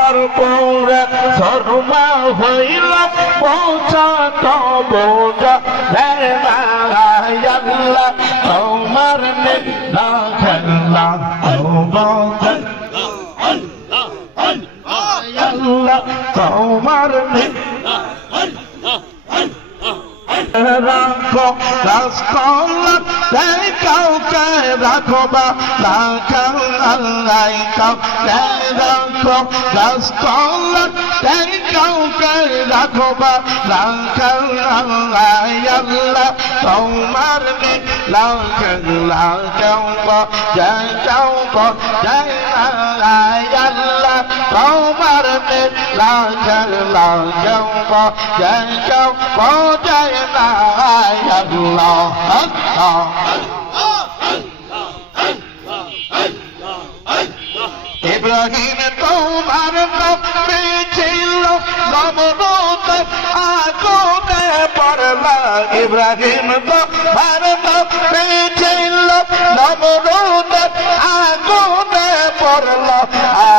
আর পরে শর্মা হইল পৌঁছা বোঝা আল্লাহ তোমার না খেলা আল্লাহ তোমার রাখো রাসকলা তাই কাউকে রাখো বা রাখাল আল্লাহ কাউকে রাখো রাসকলা তাই কাউকে রাখো বা রাখাল আল্লাহ আল্লাহ তোমার জয় আল্লাহ তোমার জয় আল্লাহ ইব্রাহিম তোমার নবী ছিল নমরুদ আগুনে পড়ল ইব্রাহিম তোমার নবী ছিল নমরুদ আগুনে পড়ল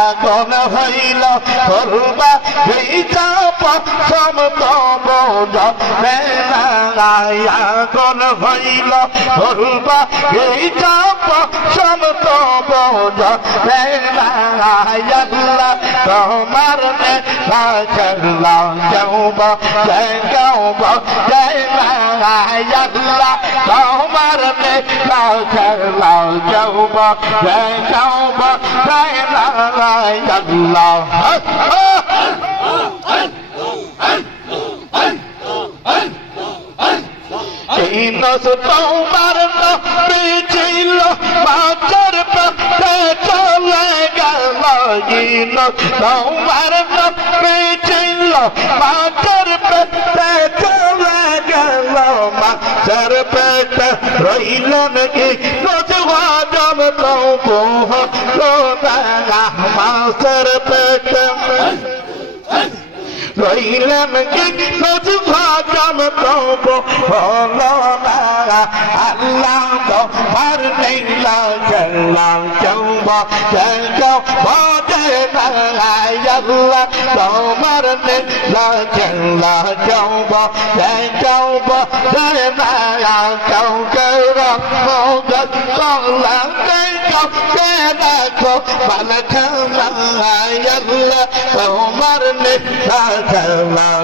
আগুন হইল করবা ভিজা পছম বোঝ আগুন হইল করবা ভিজা পছম বোঝ আল্লাহ তোমার খেলা যাওব জয় আল্লাহ তোমার খেলা যাওব জয় আল্লাহ তোমার নবী ছিল মাঝের পথে চলে গেল তোমার নবী ছিল মাঝের পথে চলে গেল মাঝের পেটে রইলেন কি নজওয়ান মাঝের পেটে রইলেন কি নজওয়ান হলো না আল্লাহ তোমার নীলা জল্লাহ চৌবা আল্লাহ তোমার নীলা জল্লাহ চৌবা কাউকে রাখো কাউকে রাখো বালখানা আল্লাহ তোমার নীলা জল্লাহ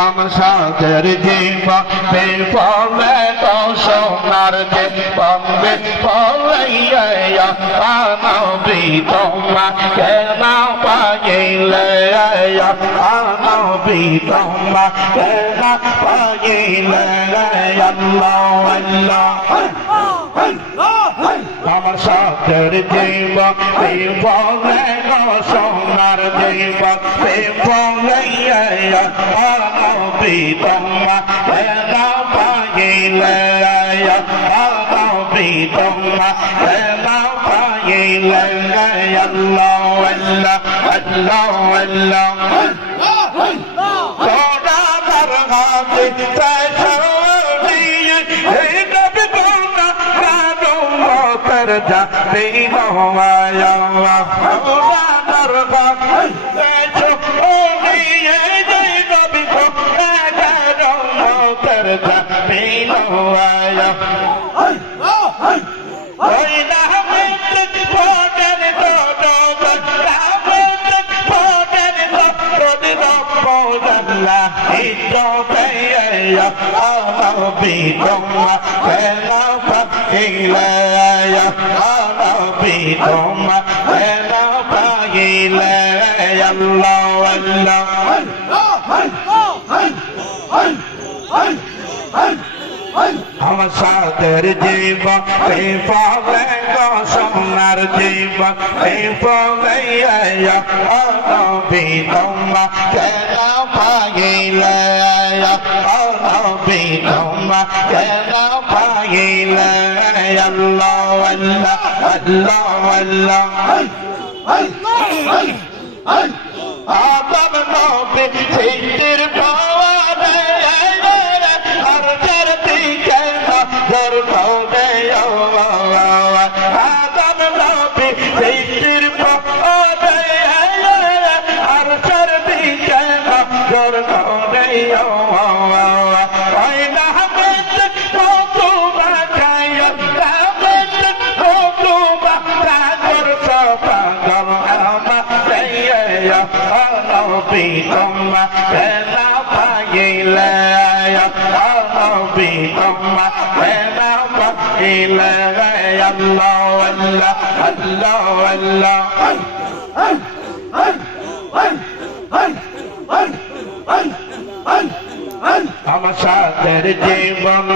আমাদের জীবন বিফলে তো সোনার জীবন বিফলে নবী তোমাকে না পাইলে নবী তোমাকে না পাইলে আল্লাহ আল্লাহ আমার সাথের জীবন বিফলে তো সোনার জীবন বিফলে নবী তোমাকে না পাইলে নবী তোমাকে না পাইলে আল্লাহ আল্লাহ আল্লাহ আল্লাহ সোনা দরগাতে তাইয়ে এই নবী কোনা কানো মতের যাতে নওয়া সোনা দরগাতে আমাদের জীবন বিফলে সোনার জীবন বিফলে নবী তোমাকে না পাইলে নবী তোমাকে না পাইলে আল্লাহ আল্লাহ আল্লাহ আল্লাহ আদম নবী সিদ্ধির পাওয়া দেয় আর যার দিকে নজর করে আদম নবী সিদ্ধির পাওয়া দেয় আর যার দিকে নজর করে Bikoma ena pagile ya Allah bikoma ena pagile ya Allah Allah Allah আমার সাথের জীবন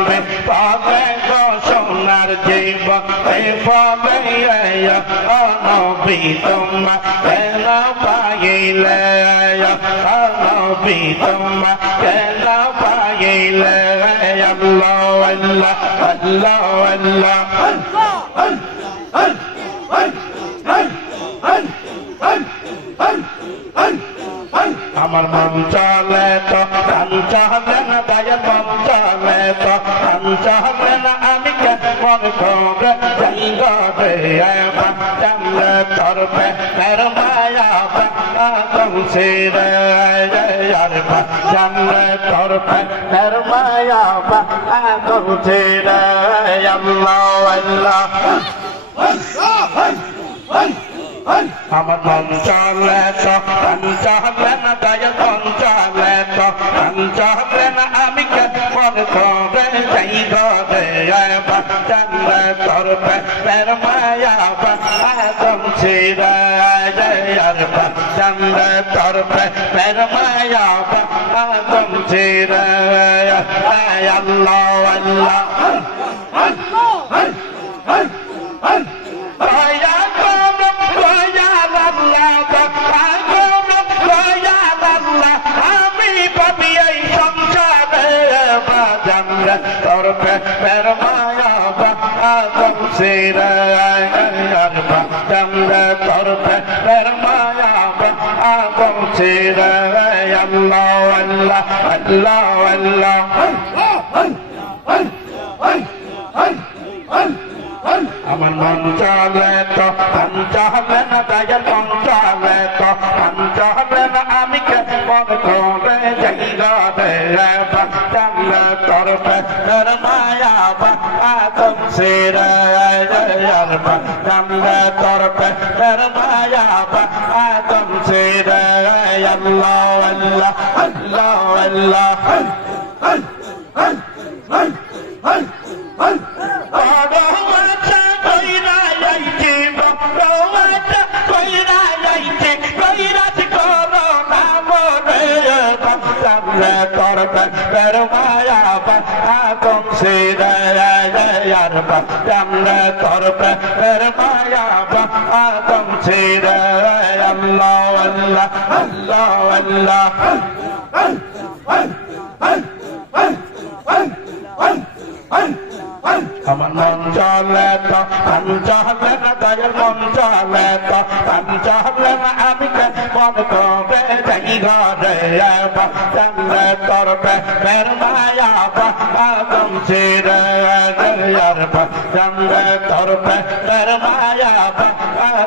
পাবে গো সোনার জীবন পাবে নবী তোমা কেন পাইলে নবী তোমা কেন পাইলে আল্লাহ আল্লাহ আল্লাহ আমার মন চলে তো কান চলে না দয়াল মন চলে তো কান চলে না আমি কেমন করে যাই গে চলে তোর পেটের মায়া কৌশে রে চলে তোর পেটের মায়া কৌশে রে আল্লাহ আল্লাহ আমার মন চলে তো কান চলে না দয়াল মন চলে তো কান চলে না আমি কেমন করে যাই গে চলে তোর পেটের মায়া কৌশে রে চলে তোর পেটের মায়া কৌশে রে আল্লাহ আল্লাহ তোর পেটের মায়া কৌশে রে চলে তোর পেটের মায়া কৌশে রে আল্লাহ আল্লাহ আল্লাহ আমার মন চলে তো কান চলে না দয়াল মন চলে তো কান চলে না আমি কেমন করে যাই গে চলে তোর পেটের মায়া কৌশে রে চলে তোর পেটের মায়া কৌশে রে আল্লাহ আল্লাহ আল্লাহ তোর পেটের মায়া কৌশে রে চলে তোর পেটের মায়া কৌশে রে আল্লাহ আল্লাহ আল্লাহ আমার মন চলে তো কান চলে না দয়াল মন চলে তো কান চলে না আমি কেমন করে যাই ঘরে চলে তোর পেটের মায়া কৌশে রে চলে তোর পেটের মায়া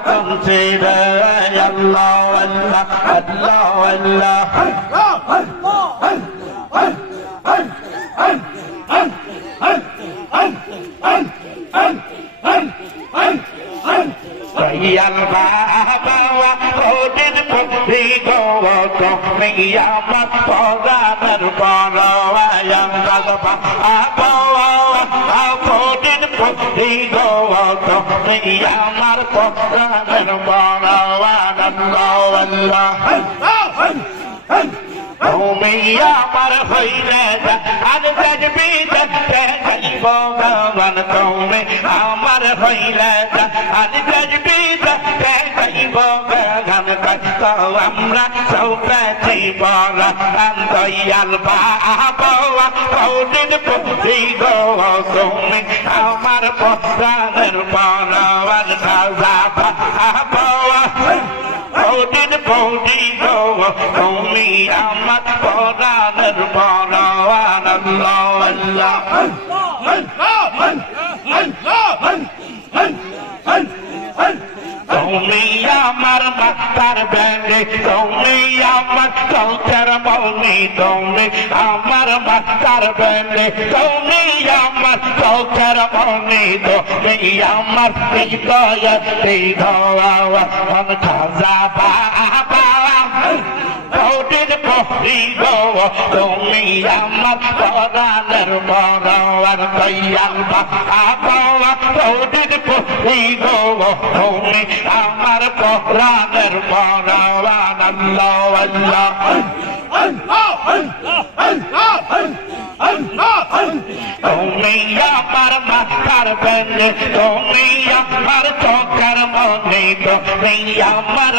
কৌশে রে আল্লাহ আল্লাহ আল্লাহ Yal Baba Odin Puri Go Me Yamat Poganar Polo Ayam Baba Odin Puri Go Me Yamar Poganar Polo Allah তুমি আমার হইলে আর দেখবি ভগবান তুমি আমার হইলে আর দেখবি ভগবান আমরা সৌকাছি বড় দয়াল বাবা কৌদিন পুঁথি গো তুমি আমার পরাণের বড় সাজা বাবা পৌটির পৌটি গো তুমি আমার পরাণের পরওয়ান আল্লাহ আল্লাহ তুমি আমার মাতার ব্যাগে তুমি আমার চৌচার মৌনি তুমি আমার মাতার ব্যাগে তুমি আমার চৌচার মৌনি তুমি আমার হৃদয়তে ধোয়া খাজা বাবা পৌটির পৌটি গো তুমি আমার পরাণের পরওয়ান দয়াল বাবা পৌটির পৌটি গো তুমি আমার পরাণের পরওয়ান আল্লাহ আল্লাহ তুমি আমার মাথার বেঁধে তুমি আমার চোখের মনে তুমি আমার